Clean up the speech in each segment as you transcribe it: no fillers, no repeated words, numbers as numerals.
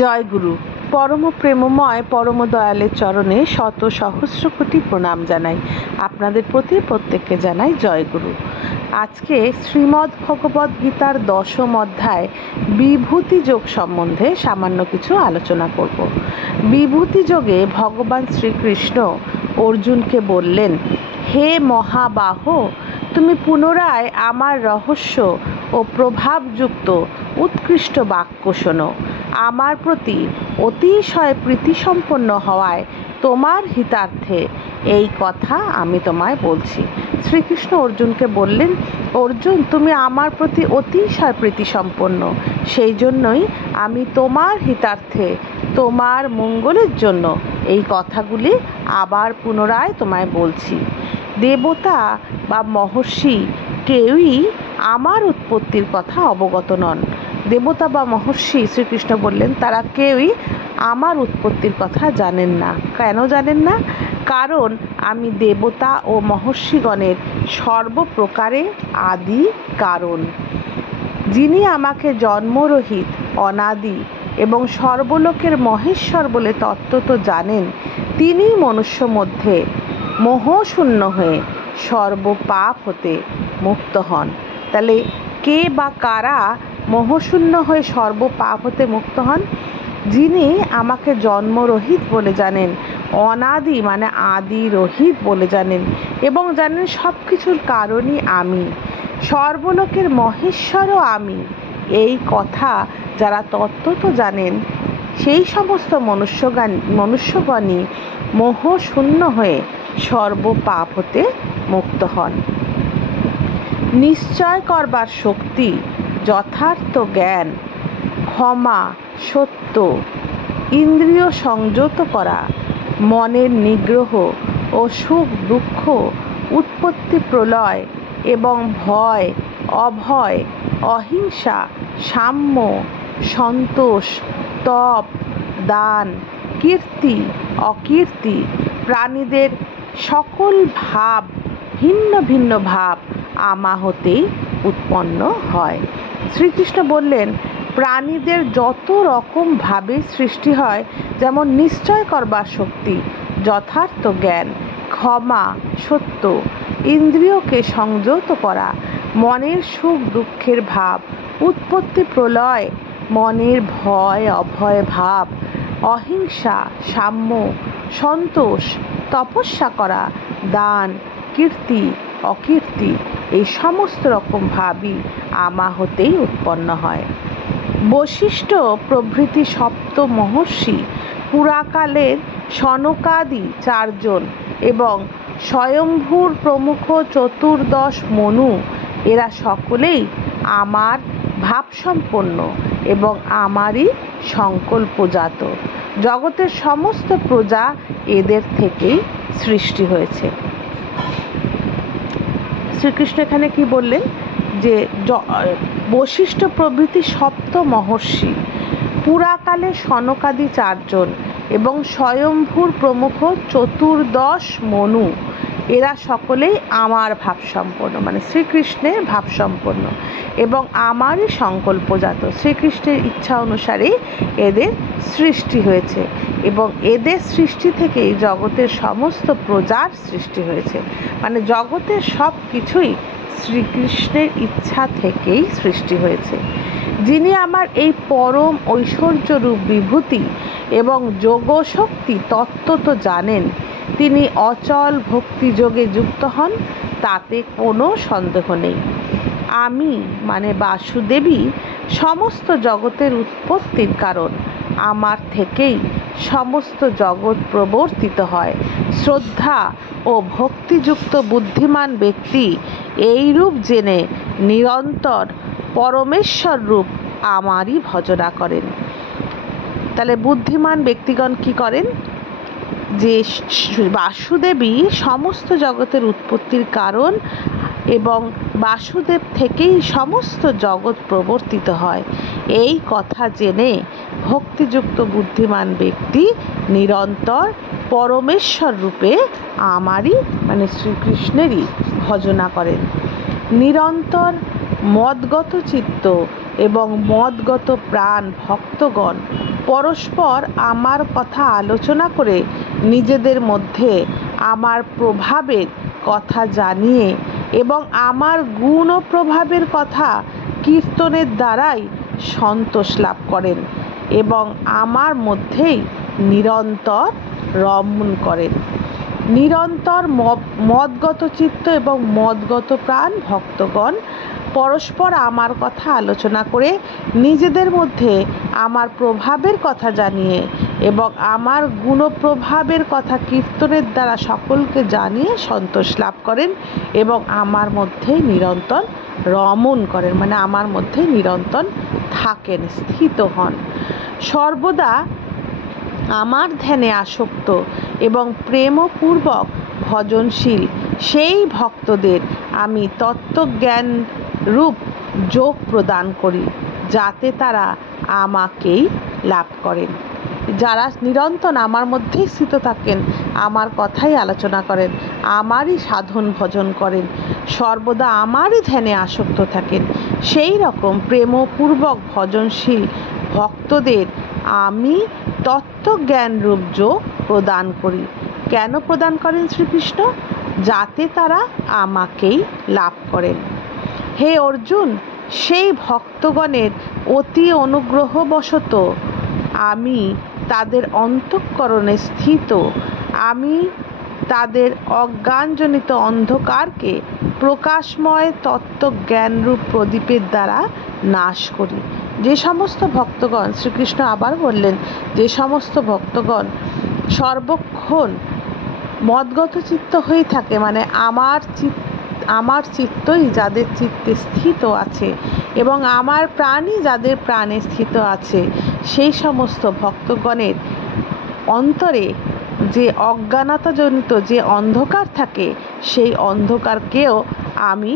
জয় গুরু। পরম প্রেমময় পরম দয়ালের চরণে শত সহস্র কোটি প্রণাম জানাই। আপনাদের প্রতি প্রত্যেককে জানাই জয় গুরু। আজকে শ্রীমদ্ ভগবদ গীতার 10ম অধ্যায় বিভূতি যোগ সম্বন্ধে সামান্য কিছু আলোচনা করব। বিভূতি যোগে ভগবান শ্রীকৃষ্ণ অর্জুনকে বললেন, হে মহাবাহ, তুমি পুনরায় আমার রহস্য ও প্রভাবযুক্ত উৎকৃষ্ট বাক্য শোনো। আমার প্রতি অতিশয় প্রীতিসম্পন্ন হওয়ায় তোমার হিতার্থে এই কথা আমি তোমায় বলছি। শ্রীকৃষ্ণ অর্জুনকে বললেন, অর্জুন, তুমি আমার প্রতি অতিশয় প্রীতিসম্পন্ন, সেই জন্যই আমি তোমার হিতার্থে, তোমার মঙ্গলের জন্য এই কথাগুলি আবার পুনরায় তোমায় বলছি। দেবতা বা মহর্ষি কেউই আমার উৎপত্তির কথা অবগত নন। দেবতা বা মহর্ষি, শ্রীকৃষ্ণ বললেন, তারা কেউই আমার উৎপত্তির কথা জানেন না। কেন জানেন না? কারণ আমি দেবতা ও মহর্ষিগণের সর্বপ্রকারে আদি কারণ। যিনি আমাকে জন্মরহিত, অনাদি এবং সর্বলোকের মহেশ্বর বলে তত্ত্বত জানেন, তিনি মনুষ্য মধ্যে মোহশূন্য হয়ে সর্বপাপ হতে মুক্ত হন। তাহলে কে বা কারা মোহশূন্য হয়ে সর্বপাপ হতে মুক্ত হন? যিনি আমাকে জন্মরহিত বলে জানেন, অনাদি মানে আদি রহিত বলে জানেন, এবং জানেন সব কিছুর কারণই আমি, সর্বলোকের মহেশ্বরও আমি। এই কথা যারা তত্ত্বত জানেন, সেই সমস্ত মনুষ্যগণই মোহশূন্য হয়ে সর্বপাপ হতে মুক্ত হন। নিশ্চয় করবার শক্তি, যথার্থ জ্ঞান, ক্ষমা, সত্য, ইন্দ্রিয় সংযত করা, মনের নিগ্রহ ও সুখ দুঃখ, উৎপত্তি প্রলয় এবং ভয় অভয়, অহিংসা, সাম্য, সন্তোষ, তপ, দান, কীর্তি, অকীর্তি, প্রাণীদের সকল ভাব, ভিন্ন ভিন্ন ভাব আমা হতেই উৎপন্ন হয়। শ্রীকৃষ্ণ বললেন, প্রাণীদের যত রকম ভাবে সৃষ্টি হয়, যেমন নিশ্চয় করবার শক্তি, যথার্থ জ্ঞান, ক্ষমা, সত্য, ইন্দ্রিয়কে সংযত করা, মনের সুখ দুঃখের ভাব, উৎপত্তি প্রলয়, মনের ভয় অভয় ভাব, অহিংসা, সাম্য, সন্তোষ, তপস্যা করা, দান, কীর্তি, অকীর্তি, এই সমস্ত রকম ভাবই আমা হতেই উৎপন্ন হয়। বশিষ্ঠ প্রভৃতি সপ্ত মহর্ষি, পুরাকালের সনকাদি 4 জন এবং স্বয়ম্ভূর প্রমুখ 14 মনু, এরা সকলেই আমার ভাবসম্পন্ন এবং আমারই সংকল্পজাত। জগতের সমস্ত প্রজা এদের থেকেই সৃষ্টি হয়েছে। শ্রীকৃষ্ণ এখানে কি বললেন? যে বশিষ্ঠ প্রভৃতি সপ্ত মহর্ষি, পুরাকালে সনকাদি 4 জন এবং স্বয়ম্ভূর প্রমুখ 14 মনু, এরা সকলেই আমার ভাবসম্পন্ন, মানে শ্রীকৃষ্ণের ভাবসম্পন্ন এবং আমারই সংকল্পজাত। শ্রীকৃষ্ণের ইচ্ছা অনুসারেই এদের সৃষ্টি হয়েছে এবং এদের সৃষ্টি থেকেই জগতের সমস্ত প্রজার সৃষ্টি হয়েছে। মানে জগতের সব কিছুই শ্রীকৃষ্ণের ইচ্ছা থেকেই সৃষ্টি হয়েছে। যিনি আমার এই পরম ঐশ্বর্যরূপ বিভূতি এবং যোগশক্তি তত্ত্বত জানেন, তিনি অচল ভক্তিযোগে যুক্ত হন, তাতে কোনো সন্দেহ নেই। আমি মানে বাসুদেবী সমস্ত জগতের উৎপত্তির কারণ। আমার থেকেই সমস্ত জগৎ প্রবর্তিত হয়। শ্রদ্ধা ও ভক্তিযুক্ত বুদ্ধিমান ব্যক্তি এই রূপ জেনে নিরন্তর পরমেশ্বর রূপ আমারই ভজনা করেন। তাহলে বুদ্ধিমান ব্যক্তিগণ কি করেন? যে বাসুদেবী সমস্ত জগতের উৎপত্তির কারণ এবং বাসুদেব থেকেই সমস্ত জগৎ প্রবর্তিত হয়, এই কথা জেনে ভক্তিযুক্ত বুদ্ধিমান ব্যক্তি নিরন্তর পরমেশ্বর রূপে আমারই মানে শ্রীকৃষ্ণেরই ভজনা করেন। নিরন্তর মদগত চিত্ত এবং মদগত প্রাণ ভক্তগণ পরস্পর আমার কথা আলোচনা করে নিজেদের মধ্যে আমার প্রভাবের কথা জানিয়ে এবং আমার গুণ ও প্রভাবের কথা কীর্তনের দ্বারাই সন্তোষ লাভ করেন এবং আমার মধ্যেই নিরন্তর রমণ করেন। নিরন্তর মদগত চিত্ত এবং মদগত প্রাণ ভক্তগণ পরস্পর আমার কথা আলোচনা করে নিজেদের মধ্যে আমার প্রভাবের কথা জানিয়ে এবং আমার গুণপ্রভাবের কথা কীর্তনের দ্বারা সকলকে জানিয়ে সন্তোষ লাভ করেন এবং আমার মধ্যেই নিরন্তর রমণ করেন, মানে আমার মধ্যে নিরন্তর থাকেন, স্থিত হন। সর্বদা আমার ধ্যানে আসক্ত এবং প্রেমপূর্বক ভজনশীল সেই ভক্তদের আমি তত্ত্বজ্ঞান রূপ যোগ প্রদান করি, যাতে তারা আমাকেই লাভ করেন। যারা নিরন্তর আমার মধ্যেই স্থিত থাকেন, আমার কথাই আলোচনা করেন, আমারই সাধন ভজন করেন, সর্বদা আমারই ধ্যানে আসক্ত থাকেন, সেই রকম প্রেমপূর্বক ভজনশীল ভক্তদের আমি তত্ত্বজ্ঞান রূপ যোগ প্রদান করি। কেন প্রদান করেন শ্রীকৃষ্ণ? যাতে তারা আমাকেই লাভ করেন। হে অর্জুন, সেই ভক্তগণের অতি অনুগ্রহবশত আমি তাদের অন্তঃকরণে স্থিত, আমি তাদের অজ্ঞানজনিত অন্ধকারকে প্রকাশময় তত্ত্বজ্ঞানরূপ প্রদীপের দ্বারা নাশ করি। যে সমস্ত ভক্তগণ, শ্রীকৃষ্ণ আবার বললেন, যে সমস্ত ভক্তগণ সর্বক্ষণ মদগত চিত্ত হয়ে থাকে, মানে আমার চিত্তই যাদের চিত্তে স্থিত আছে এবং আমার প্রাণই যাদের প্রাণে স্থিত আছে, সেই সমস্ত ভক্তগণের অন্তরে যে অজ্ঞানতাজনিত যে অন্ধকার থাকে, সেই অন্ধকারকেও আমি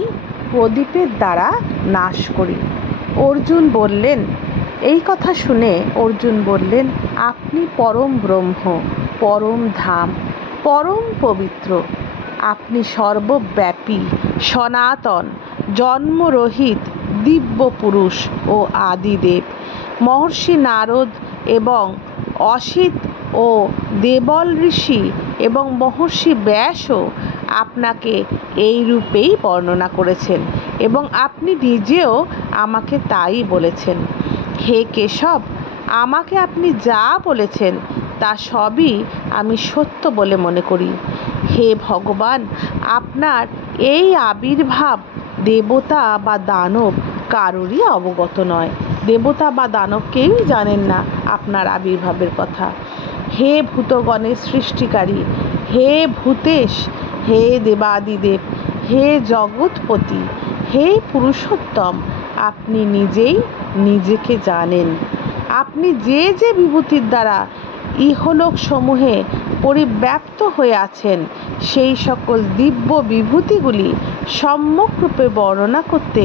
প্রদীপের দ্বারা নাশ করি। অর্জুন বললেন, এই কথা শুনে অর্জুন বললেন, আপনি পরম ব্রহ্ম, পরম ধাম, পরম পবিত্র, আপনি সর্বব্যাপী, সনাতন, জন্মরহিত দিব্য পুরুষ ও আদিদেব। মহর্ষি নারদ এবং অসিত ও দেবল ঋষি এবং মহর্ষি ব্যাসও আপনাকে এই রূপেই বর্ণনা করেছেন এবং আপনি নিজেও আমাকে তাই বলেছেন। হে কেশব, আমাকে আপনি যা বলেছেন তা সবই আমি সত্য বলে মনে করি। হে ভগবান, আপনার এই আবির্ভাব দেবতা বা দানব কারোরই অবগত নয়। দেবতা বা দানব কেউই জানেন না আপনার আবির্ভাবের কথা। হে ভূতগণের সৃষ্টিকারী, হে ভূতেশ, হে দেবাদিদেব, হে জগৎপতি, হে পুরুষোত্তম, আপনি নিজেই নিজেকে জানেন। আপনি যে যে বিভূতির দ্বারা ইহলোক সমূহে পরিব্যাপ্ত হয়ে আছেন, সেই সকল দিব্য বিভূতিগুলি সম্যকরূপে বর্ণনা করতে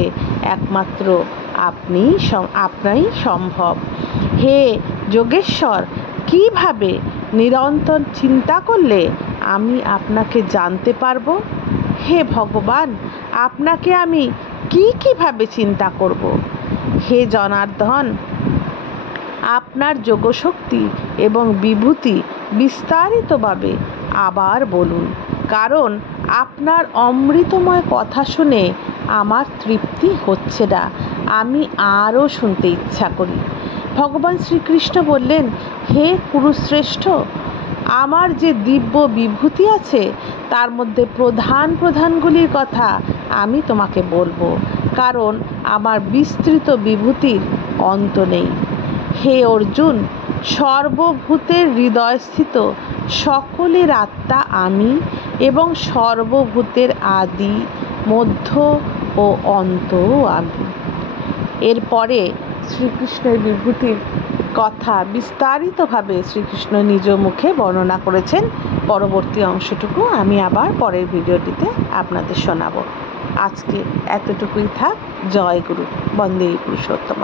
একমাত্র আপনারই সম্ভব। হে যোগেশ্বর, কিভাবে নিরন্তর চিন্তা করলে আমি আপনাকে জানতে পারব? হে ভগবান, আপনাকে আমি কিভাবে চিন্তা করব? হে জনার্দন, আপনার যোগশক্তি এবং বিভূতি বিস্তারিতভাবে আবার বলুন, কারণ আপনার অমৃতময় কথা শুনে আমার তৃপ্তি হচ্ছে না, আমি আরও শুনতে ইচ্ছা করি। ভগবান শ্রীকৃষ্ণ বললেন, হে কুরুশ্রেষ্ঠ, আমার যে দিব্য বিভূতি আছে তার মধ্যে প্রধানগুলির কথা আমি তোমাকে বলবো, কারণ আমার বিস্তৃত বিভূতির অন্ত নেই। হে অর্জুন, সর্বভূতের হৃদয়স্থিত সকলের আত্মা আমি এবং সর্বভূতের আদি, মধ্য ও অন্তও আমি। এরপরে শ্রীকৃষ্ণের বিভূতির কথা বিস্তারিতভাবে শ্রীকৃষ্ণ নিজ মুখে বর্ণনা করেছেন। পরবর্তী অংশটুকু আমি আবার পরের ভিডিওটিতে আপনাদের শোনাবো। আজকে এতটুকুই থাক। জয় গুরু, বন্দে পুরুষোত্তম।